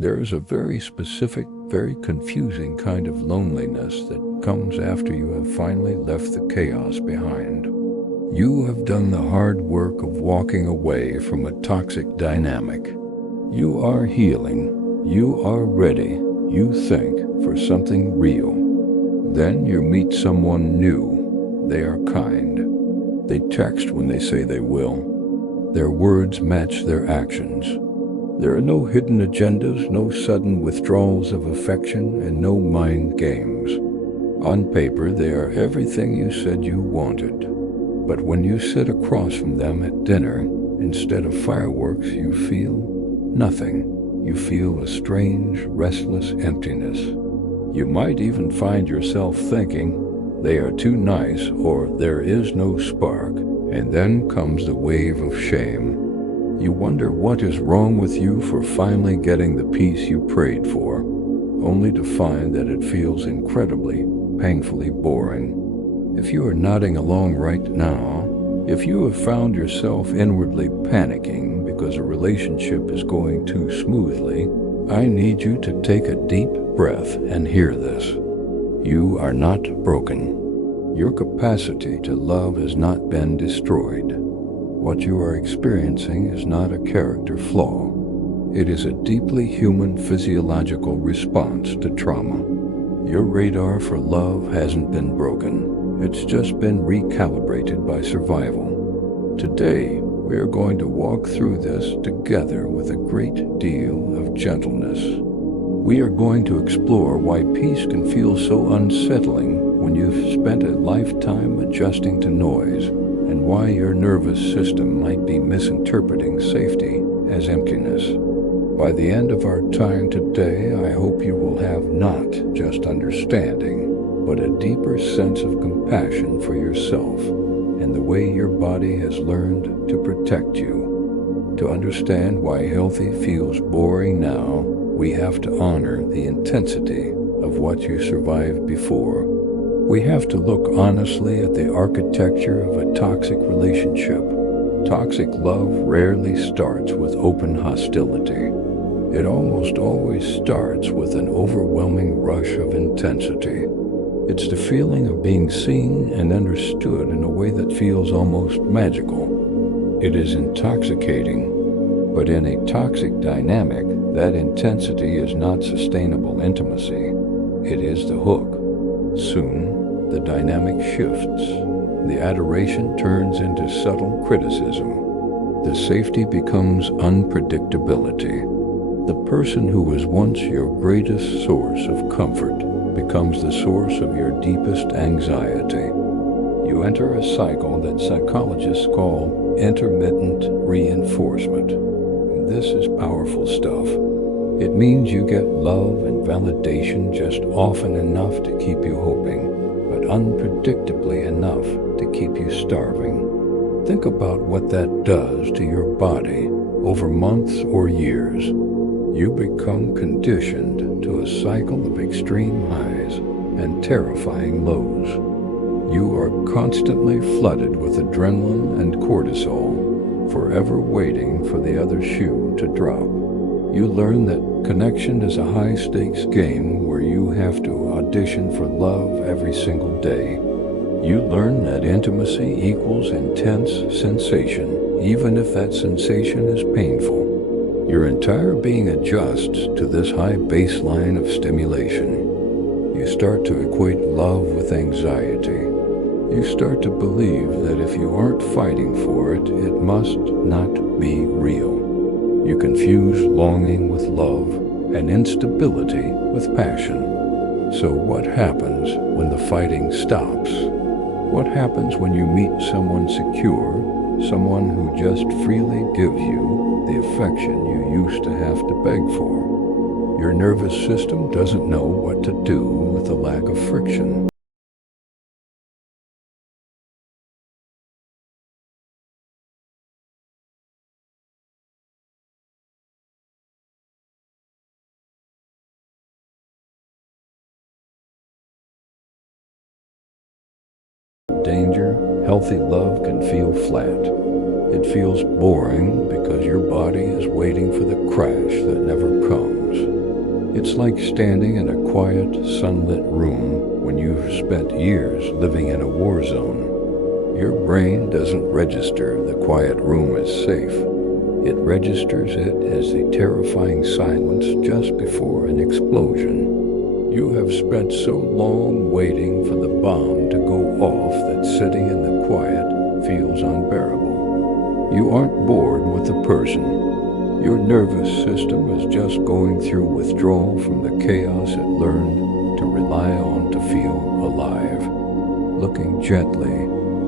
There is a very specific, very confusing kind of loneliness that comes after you have finally left the chaos behind. You have done the hard work of walking away from a toxic dynamic. You are healing. You are ready, you think, for something real. Then you meet someone new. They are kind. They text when they say they will. Their words match their actions. There are no hidden agendas, no sudden withdrawals of affection, and no mind games. On paper, they are everything you said you wanted. But when you sit across from them at dinner, instead of fireworks, you feel nothing. You feel a strange, restless emptiness. You might even find yourself thinking, they are too nice, or there is no spark. And then comes the wave of shame. You wonder what is wrong with you for finally getting the peace you prayed for, only to find that it feels incredibly, painfully boring. If you are nodding along right now, if you have found yourself inwardly panicking because a relationship is going too smoothly, I need you to take a deep breath and hear this. You are not broken. Your capacity to love has not been destroyed. What you are experiencing is not a character flaw. It is a deeply human physiological response to trauma. Your radar for love hasn't been broken. It's just been recalibrated by survival. Today, we are going to walk through this together with a great deal of gentleness. We are going to explore why peace can feel so unsettling when you've spent a lifetime adjusting to noise, and why your nervous system might be misinterpreting safety as emptiness. By the end of our time today, I hope you will have not just understanding, but a deeper sense of compassion for yourself and the way your body has learned to protect you. To understand why healthy feels boring now, we have to honor the intensity of what you survived before. We have to look honestly at the architecture of a toxic relationship. Toxic love rarely starts with open hostility. It almost always starts with an overwhelming rush of intensity. It's the feeling of being seen and understood in a way that feels almost magical. It is intoxicating, but in a toxic dynamic, that intensity is not sustainable intimacy. It is the hook. Soon, the dynamic shifts. The adoration turns into subtle criticism. The safety becomes unpredictability. The person who was once your greatest source of comfort becomes the source of your deepest anxiety. You enter a cycle that psychologists call intermittent reinforcement. This is powerful stuff. It means you get love and validation just often enough to keep you hoping, but unpredictably enough to keep you starving. Think about what that does to your body over months or years. You become conditioned to a cycle of extreme highs and terrifying lows. You are constantly flooded with adrenaline and cortisol, forever waiting for the other shoe to drop. You learn that connection is a high-stakes game where you have to audition for love every single day. You learn that intimacy equals intense sensation, even if that sensation is painful. Your entire being adjusts to this high baseline of stimulation. You start to equate love with anxiety. You start to believe that if you aren't fighting for it, it must not be real. You confuse longing with love and instability with passion. So what happens when the fighting stops? What happens when you meet someone secure, someone who just freely gives you the affection you used to have to beg for? Your nervous system doesn't know what to do with the lack of friction. Danger, healthy love can feel flat. It feels boring because your body is waiting for the crash that never comes. It's like standing in a quiet, sunlit room when you've spent years living in a war zone. Your brain doesn't register the quiet room as safe. It registers it as the terrifying silence just before an explosion. You have spent so long waiting for the bomb to go off that sitting in the quiet feels unbearable. You aren't bored with the person. Your nervous system is just going through withdrawal from the chaos it learned to rely on to feel alive. Looking gently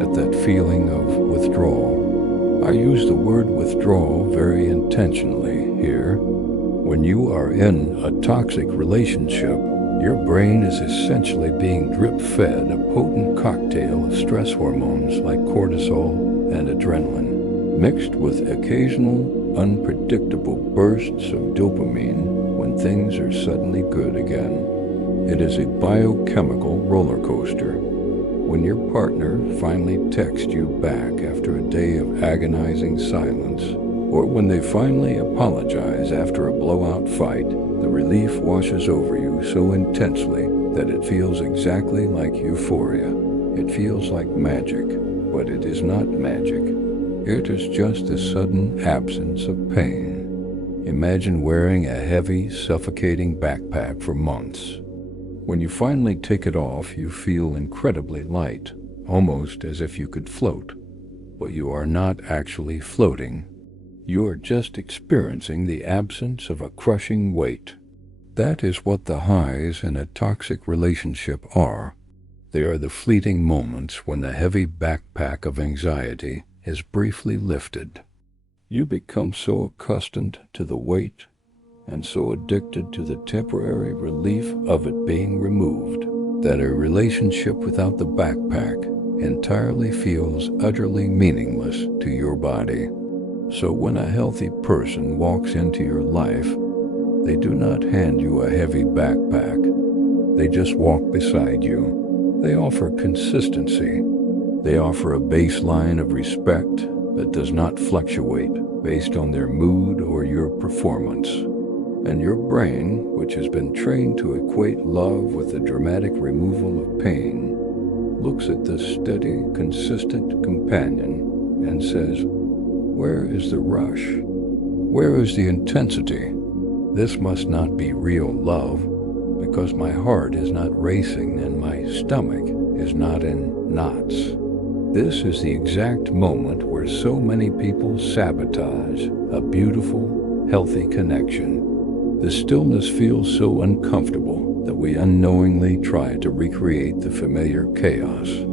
at that feeling of withdrawal. I use the word withdrawal very intentionally here. When you are in a toxic relationship, your brain is essentially being drip-fed a potent cocktail of stress hormones like cortisol and adrenaline, mixed with occasional unpredictable bursts of dopamine when things are suddenly good again. It is a biochemical roller coaster. When your partner finally texts you back after a day of agonizing silence, or when they finally apologize after a blowout fight, the relief washes over you so intensely that it feels exactly like euphoria. It feels like magic, but it is not magic. It is just a sudden absence of pain. Imagine wearing a heavy, suffocating backpack for months. When you finally take it off, you feel incredibly light, almost as if you could float. But you are not actually floating. You are just experiencing the absence of a crushing weight. That is what the highs in a toxic relationship are. They are the fleeting moments when the heavy backpack of anxiety is briefly lifted. You become so accustomed to the weight and so addicted to the temporary relief of it being removed that a relationship without the backpack entirely feels utterly meaningless to your body. So when a healthy person walks into your life, they do not hand you a heavy backpack. They just walk beside you. They offer consistency. They offer a baseline of respect that does not fluctuate based on their mood or your performance. And your brain, which has been trained to equate love with the dramatic removal of pain, looks at this steady, consistent companion and says, "Where is the rush? Where is the intensity? This must not be real love, because my heart is not racing and my stomach is not in knots." This is the exact moment where so many people sabotage a beautiful, healthy connection. The stillness feels so uncomfortable that we unknowingly try to recreate the familiar chaos.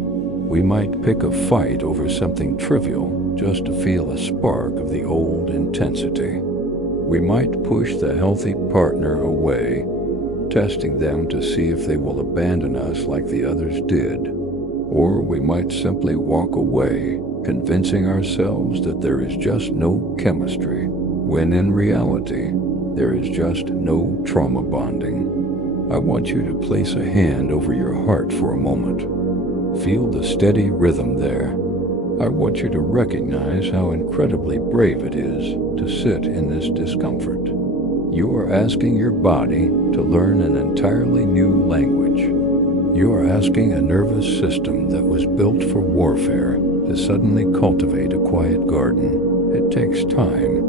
We might pick a fight over something trivial just to feel a spark of the old intensity. We might push the healthy partner away, testing them to see if they will abandon us like the others did. Or we might simply walk away, convincing ourselves that there is just no chemistry, when in reality, there is just no trauma bonding. I want you to place a hand over your heart for a moment. Feel the steady rhythm there. I want you to recognize how incredibly brave it is to sit in this discomfort. You are asking your body to learn an entirely new language. You are asking a nervous system that was built for warfare to suddenly cultivate a quiet garden. It takes time.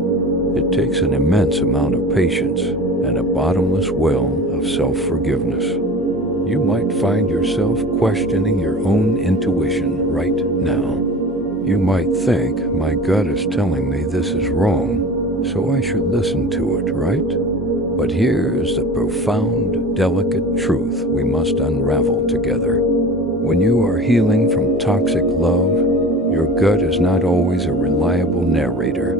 It takes an immense amount of patience and a bottomless well of self-forgiveness. You might find yourself questioning your own intuition right now. You might think, my gut is telling me this is wrong, so I should listen to it, right? But here is the profound, delicate truth we must unravel together. When you are healing from toxic love, your gut is not always a reliable narrator.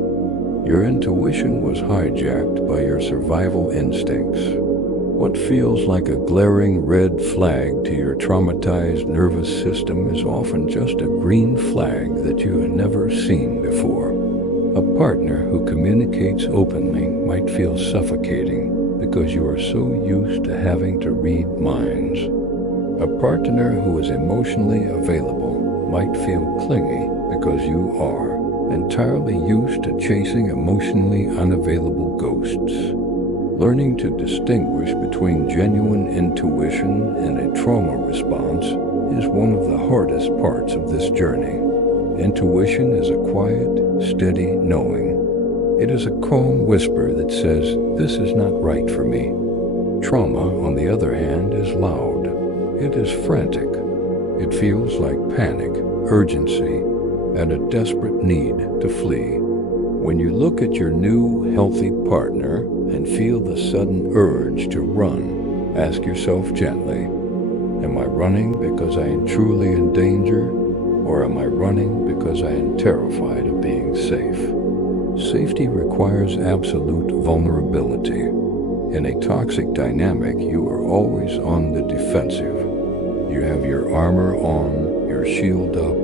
Your intuition was hijacked by your survival instincts. What feels like a glaring red flag to your traumatized nervous system is often just a green flag that you have never seen before. A partner who communicates openly might feel suffocating because you are so used to having to read minds. A partner who is emotionally available might feel clingy because you are entirely used to chasing emotionally unavailable ghosts. Learning to distinguish between genuine intuition and a trauma response is one of the hardest parts of this journey. Intuition is a quiet, steady knowing. It is a calm whisper that says, "This is not right for me." Trauma, on the other hand, is loud. It is frantic. It feels like panic, urgency, and a desperate need to flee. When you look at your new, healthy partner and feel the sudden urge to run, ask yourself gently, am I running because I am truly in danger, or am I running because I am terrified of being safe? Safety requires absolute vulnerability. In a toxic dynamic, you are always on the defensive. You have your armor on, your shield up,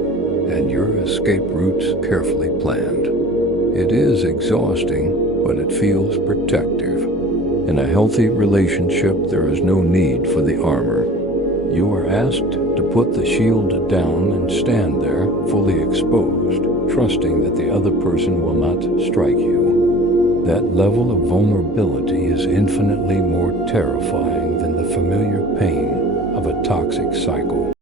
and your escape routes carefully planned. It is exhausting, but it feels protective. In a healthy relationship, there is no need for the armor. You are asked to put the shield down and stand there, fully exposed, trusting that the other person will not strike you. That level of vulnerability is infinitely more terrifying than the familiar pain of a toxic cycle.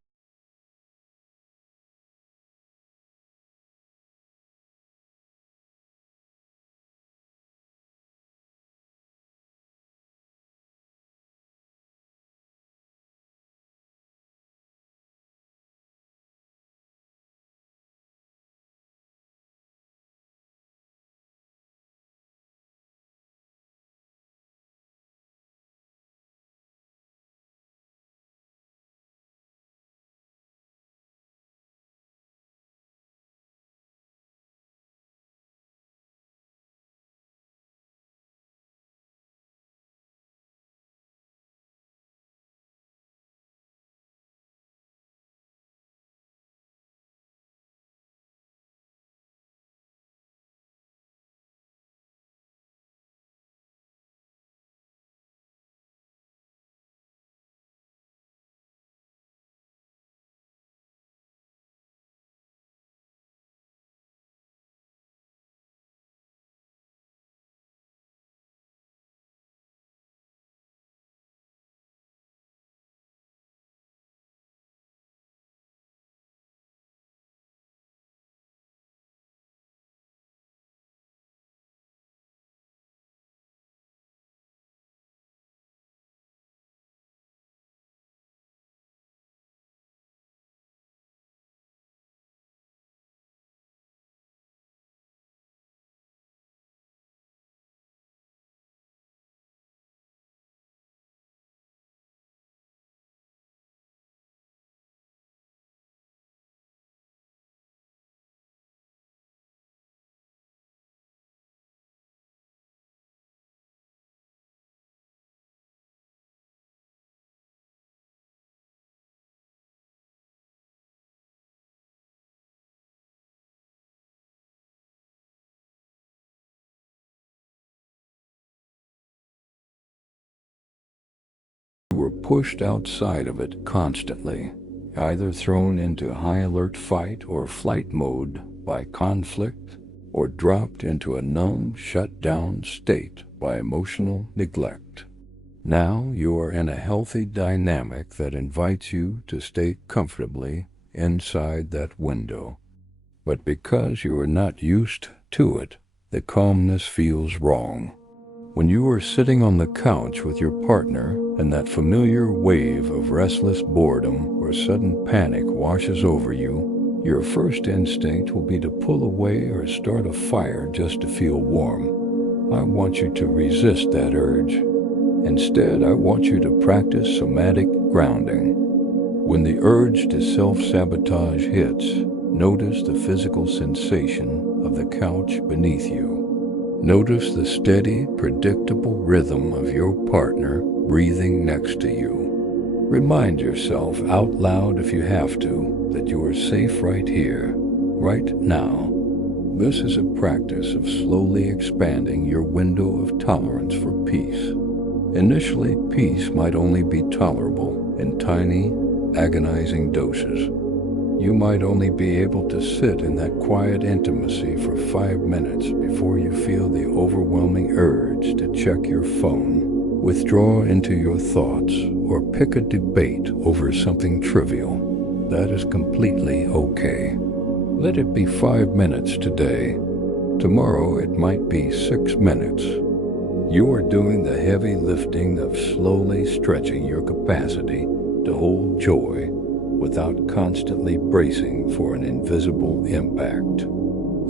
You were pushed outside of it constantly, either thrown into high alert fight or flight mode by conflict, or dropped into a numb, shut down state by emotional neglect. Now you are in a healthy dynamic that invites you to stay comfortably inside that window. But because you are not used to it, the calmness feels wrong. When you are sitting on the couch with your partner and that familiar wave of restless boredom or sudden panic washes over you, your first instinct will be to pull away or start a fire just to feel warm. I want you to resist that urge. Instead, I want you to practice somatic grounding. When the urge to self-sabotage hits, notice the physical sensation of the couch beneath you. Notice the steady, predictable rhythm of your partner breathing next to you. Remind yourself out loud if you have to that you are safe right here, right now. This is a practice of slowly expanding your window of tolerance for peace. Initially, peace might only be tolerable in tiny, agonizing doses. You might only be able to sit in that quiet intimacy for 5 minutes before you feel the overwhelming urge to check your phone, withdraw into your thoughts, or pick a debate over something trivial. That is completely okay. Let it be 5 minutes today. Tomorrow it might be 6 minutes. You are doing the heavy lifting of slowly stretching your capacity to hold joy without constantly bracing for an invisible impact.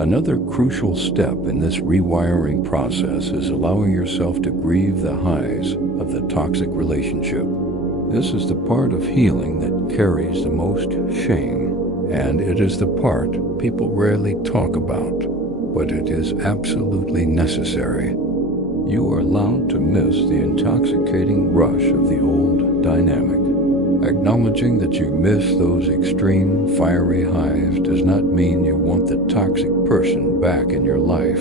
Another crucial step in this rewiring process is allowing yourself to grieve the highs of the toxic relationship. This is the part of healing that carries the most shame, and it is the part people rarely talk about, but it is absolutely necessary. You are allowed to miss the intoxicating rush of the old dynamic. Acknowledging that you miss those extreme, fiery highs does not mean you want the toxic person back in your life.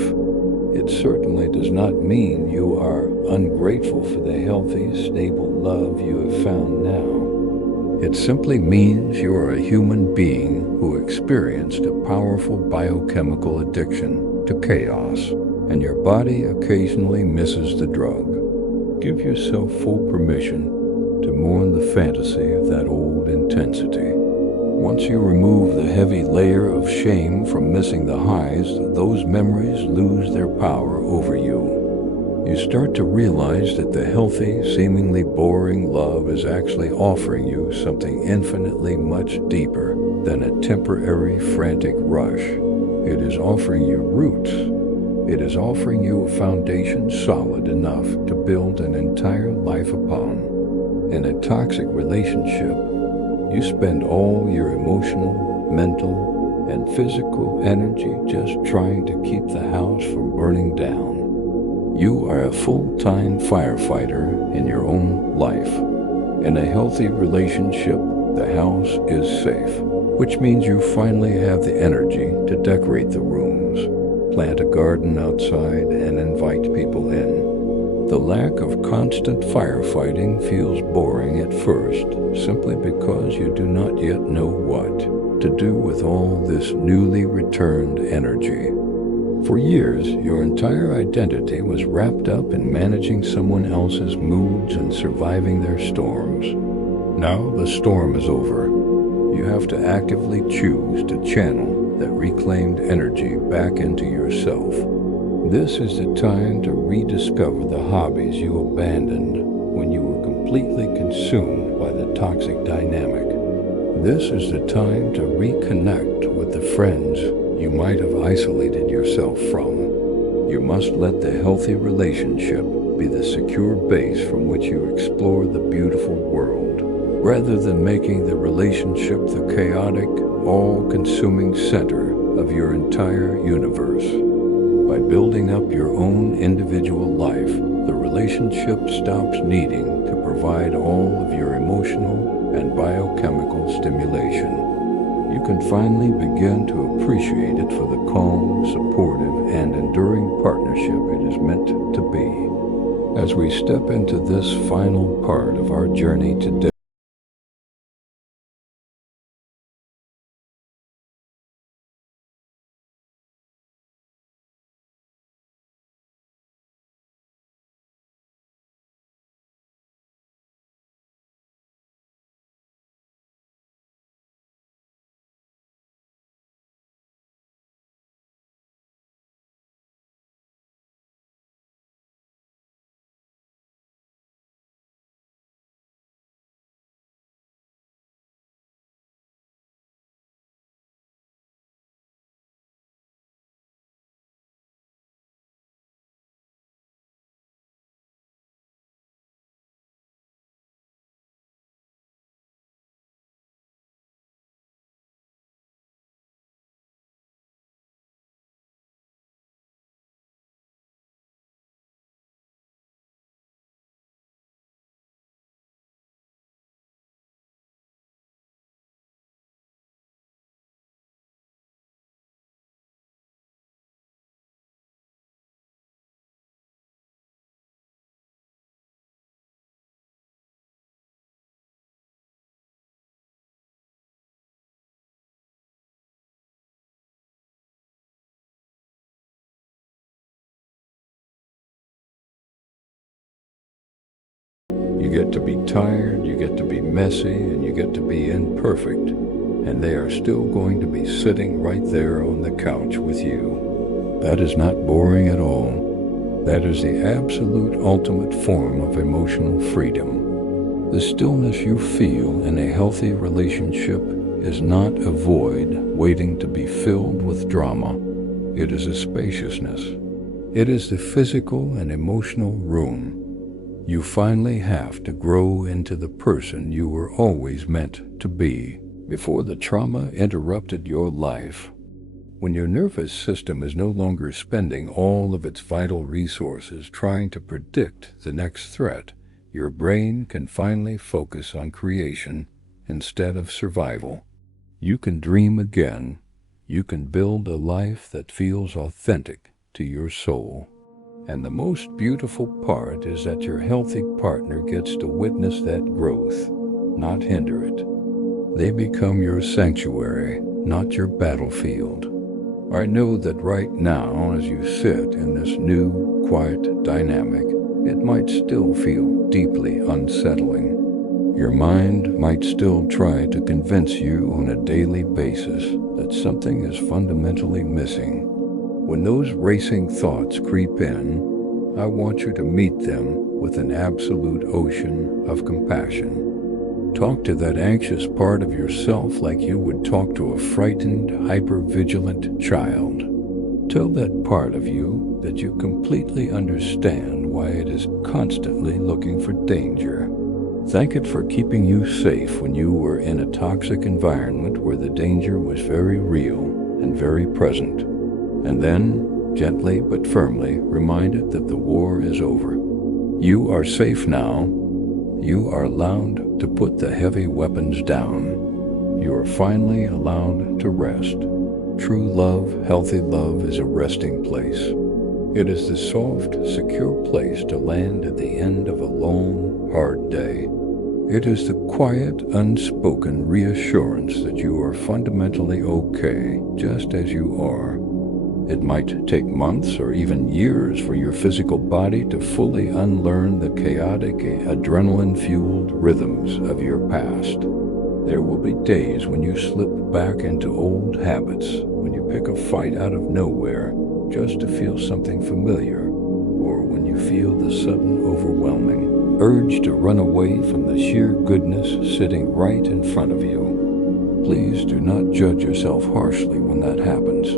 It certainly does not mean you are ungrateful for the healthy, stable love you have found now. It simply means you are a human being who experienced a powerful biochemical addiction to chaos, and your body occasionally misses the drug. Give yourself full permission to mourn the fantasy of that old intensity. Once you remove the heavy layer of shame from missing the highs, those memories lose their power over you. You start to realize that the healthy, seemingly boring love is actually offering you something infinitely much deeper than a temporary, frantic rush. It is offering you roots. It is offering you a foundation solid enough to build an entire life upon. In a toxic relationship, you spend all your emotional, mental, and physical energy just trying to keep the house from burning down. You are a full-time firefighter in your own life. In a healthy relationship, the house is safe, which means you finally have the energy to decorate the rooms, plant a garden outside, and invite people in. The lack of constant firefighting feels boring at first, simply because you do not yet know what to do with all this newly returned energy. For years, your entire identity was wrapped up in managing someone else's moods and surviving their storms. Now the storm is over. You have to actively choose to channel that reclaimed energy back into yourself. This is the time to rediscover the hobbies you abandoned when you were completely consumed by the toxic dynamic. This is the time to reconnect with the friends you might have isolated yourself from. You must let the healthy relationship be the secure base from which you explore the beautiful world, rather than making the relationship the chaotic, all-consuming center of your entire universe. By building up your own individual life, the relationship stops needing to provide all of your emotional and biochemical stimulation. You can finally begin to appreciate it for the calm, supportive, and enduring partnership it is meant to be. As we step into this final part of our journey today, You get to be tired, you get to be messy, and you get to be imperfect, and they are still going to be sitting right there on the couch with you. That is not boring at all. That is the absolute ultimate form of emotional freedom. The stillness you feel in a healthy relationship is not a void waiting to be filled with drama. It is a spaciousness. It is the physical and emotional room you finally have to grow into the person you were always meant to be before the trauma interrupted your life. When your nervous system is no longer spending all of its vital resources trying to predict the next threat, your brain can finally focus on creation instead of survival. You can dream again. You can build a life that feels authentic to your soul. And the most beautiful part is that your healthy partner gets to witness that growth, not hinder it. They become your sanctuary, not your battlefield. I know that right now, as you sit in this new, quiet dynamic, it might still feel deeply unsettling. Your mind might still try to convince you on a daily basis that something is fundamentally missing. When those racing thoughts creep in, I want you to meet them with an absolute ocean of compassion. Talk to that anxious part of yourself like you would talk to a frightened, hypervigilant child. Tell that part of you that you completely understand why it is constantly looking for danger. Thank it for keeping you safe when you were in a toxic environment where the danger was very real and very present. And then, gently but firmly, remind it that the war is over. You are safe now. You are allowed to put the heavy weapons down. You are finally allowed to rest. True love, healthy love, is a resting place. It is the soft, secure place to land at the end of a long, hard day. It is the quiet, unspoken reassurance that you are fundamentally okay, just as you are. It might take months or even years for your physical body to fully unlearn the chaotic, adrenaline-fueled rhythms of your past. There will be days when you slip back into old habits, when you pick a fight out of nowhere just to feel something familiar, or when you feel the sudden, overwhelming urge to run away from the sheer goodness sitting right in front of you. Please do not judge yourself harshly when that happens.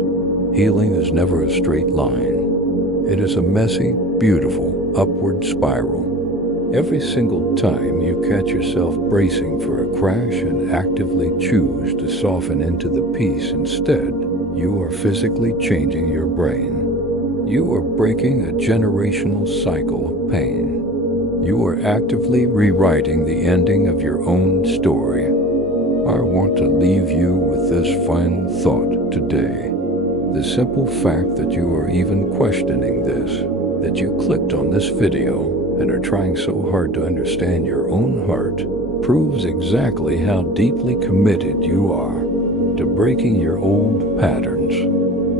Healing is never a straight line. It is a messy, beautiful, upward spiral. Every single time you catch yourself bracing for a crash and actively choose to soften into the peace instead, you are physically changing your brain. You are breaking a generational cycle of pain. You are actively rewriting the ending of your own story. I want to leave you with this final thought today. The simple fact that you are even questioning this, that you clicked on this video and are trying so hard to understand your own heart, proves exactly how deeply committed you are to breaking your old patterns.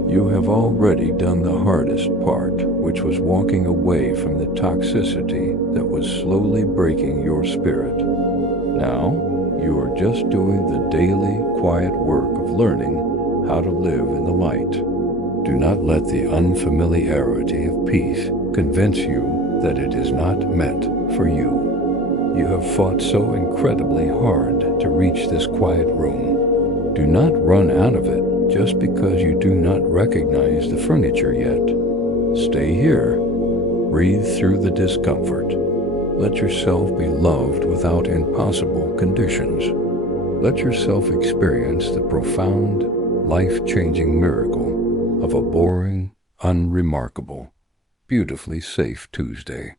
You have already done the hardest part, which was walking away from the toxicity that was slowly breaking your spirit. Now, you are just doing the daily, quiet work of learning how to live in the light. Do not let the unfamiliarity of peace convince you that it is not meant for you. You have fought so incredibly hard to reach this quiet room. Do not run out of it just because you do not recognize the furniture yet. Stay here. Breathe through the discomfort. Let yourself be loved without impossible conditions. Let yourself experience the profound, life-changing miracle of a boring, unremarkable, beautifully safe Tuesday.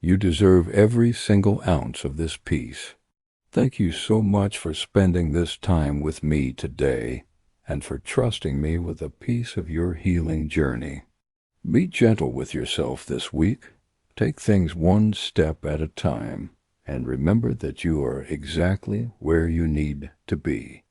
You deserve every single ounce of this peace. Thank you so much for spending this time with me today and for trusting me with a piece of your healing journey. Be gentle with yourself this week. Take things one step at a time and remember that you are exactly where you need to be.